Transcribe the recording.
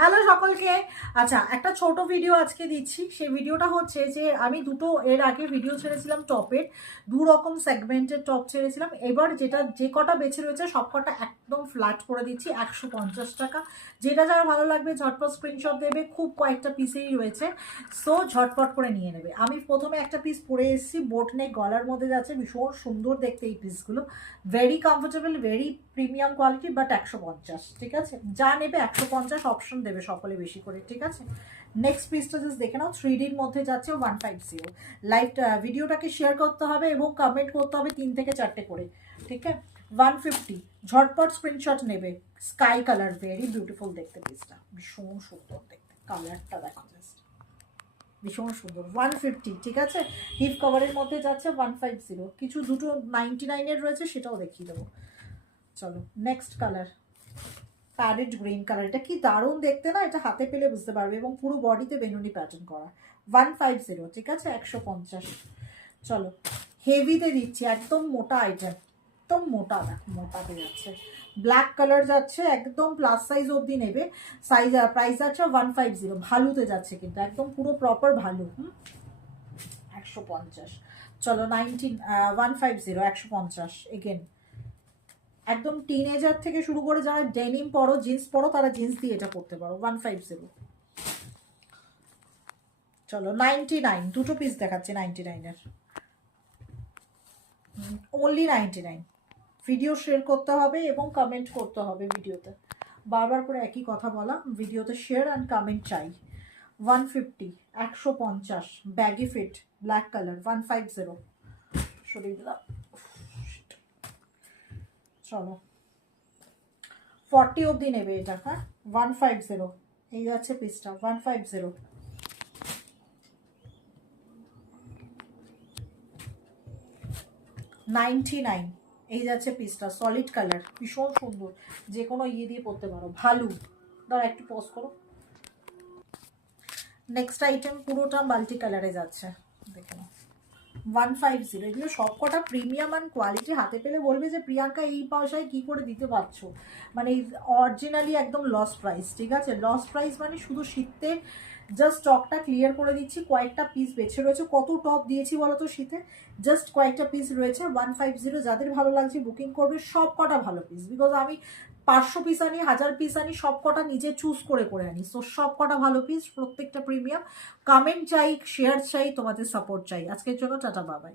Hello সকলকে। আচ্ছা, একটা ছোট ভিডিও আজকে দিচ্ছি। সেই ভিডিওটা হচ্ছে যে আমি দুটো এর আগে ভিডিও ছেড়েছিলাম টপের, দু রকম সেগমেন্টের টপ ছেড়েছিলাম। এবার যে কটা বেছে রয়েছে সব কটা একদম ফ্ল্যাট করে দিচ্ছি 150 টাকা। যেটা যারা ভালো লাগবে ঝটপট স্ক্রিনশট দেবে, খুব কয়েকটা পিসেই রয়েছে, সো ঝটপট করে নিয়ে নেবে। আমি প্রথমে একটা পিস পরে এসেছি, বোট নেক গলার মধ্যে যাচ্ছে, ভীষণ সুন্দর দেখতে এই পিসগুলো, very comfortable, very premium quality, but 150, ঠিক আছে? যা নেবে 150 অপশন দেবে সকলে বেশি করে, ঠিক আছে? নেক্সট পিসটা জাস্ট দেখে নাও, 3Dর মধ্যে যাচ্ছে 150। লাইভ ভিডিওটাকে শেয়ার করতে হবে এবং কমেন্ট করতে হবে 3 থেকে 4টে করে, ঠিক আছে? 150, ঝটপট স্ক্রিনশট নেবে। স্কাই কালার, ভেরি বিউটিফুল দেখতে পিসটা, ভীষণ সুন্দর দেখতে, কালারটা দেখো জাস্ট ভীষণ সুন্দর। 150, ঠিক আছে? হিপ কভারের মধ্যে যাচ্ছে 150। কিছু দুটো 99-এর রয়েছে, সেটাও দেখিয়ে দেবো। চলো next colour, parrot green colour. এটা কি দারুণ দেখতে না, এটা হাতে পেলে বুঝতে পারবে, এবং পুরো বডিতে বেনুনি প্যাটার্ন করা। 150, ঠিক আছে? 150। চলো হেভিতে দিচ্ছি, একদম মোটা আইটেম, একদম মোটা, দেখো মোটাতে যাচ্ছে। ব্ল্যাক কালার যাচ্ছে, একদম প্লাস সাইজ অবধি নেবে। সাইজ প্রাইস যাচ্ছে 150, ভালুতে যাচ্ছে কিন্তু একদম পুরো প্রপার ভালু। 150। চলো 150, 150 এগেন। একদম টিনেজার থেকে শুরু করে যারা ডেনিম পরো, জিন্স পরো, তারা জিন্স দিয়ে এটা করতে পারো। 150। চলো 99, দুটো পিস দেখাচ্ছে 99-এর, অনলি 99। ভিডিও শেয়ার করতে হবে এবং কমেন্ট করতে হবে ভিডিওতে, বারবার করে একই কথা বলা, ভিডিওতে শেয়ার অ্যান্ড কমেন্ট চাই। 150, 150, ব্যাগি ফিট, ব্ল্যাক কালার, 150। সরিয়ে দিলাম। চলো 40 অবধি নেবে এটা, হ্যাঁ? 150, এই যাচ্ছে পিসটা 150। 99, এই যাচ্ছে পিসটা, সলিড কালার, ভীষণ সুন্দর, যে কোনো ইয়ে দিয়ে পরতে পারো, ভালো। দাঁড়া একটু পজ করো। নেক্সট আইটেম পুরোটা মাল্টি কালারে যাচ্ছে, দেখে নাও। 150, এগুলো সব কটা প্রিমিয়াম অ্যান্ড কোয়ালিটি, হাতে পেলে বলবে যে প্রিয়াঙ্কা এই পয়সায় কী করে দিতে পারছো, মানে অরিজিনালি একদম লস প্রাইস, ঠিক আছে? লস প্রাইস মানে শুধু শীতে জাস্ট স্টকটা ক্লিয়ার করে দিচ্ছি, কয়েকটা পিস বেছে রয়েছে। কত টপ দিয়েছি বলো তো শীতে, জাস্ট কয়েকটা পিস রয়েছে। 150, যাদের ভালো লাগছে বুকিং করবে, সব কটা ভালো পিস, বিকজ আমি 500 পিস আনি, 1000 পিস আনি, সব কটা নিজে চুজ করে করে আনি, সো সব কটা ভালো পিস, প্রত্যেকটা প্রিমিয়াম। কমেন্ট চাই, শেয়ার চাই, তোমাদের সাপোর্ট চাই। আজকের জন্য টাটা, বাবাই।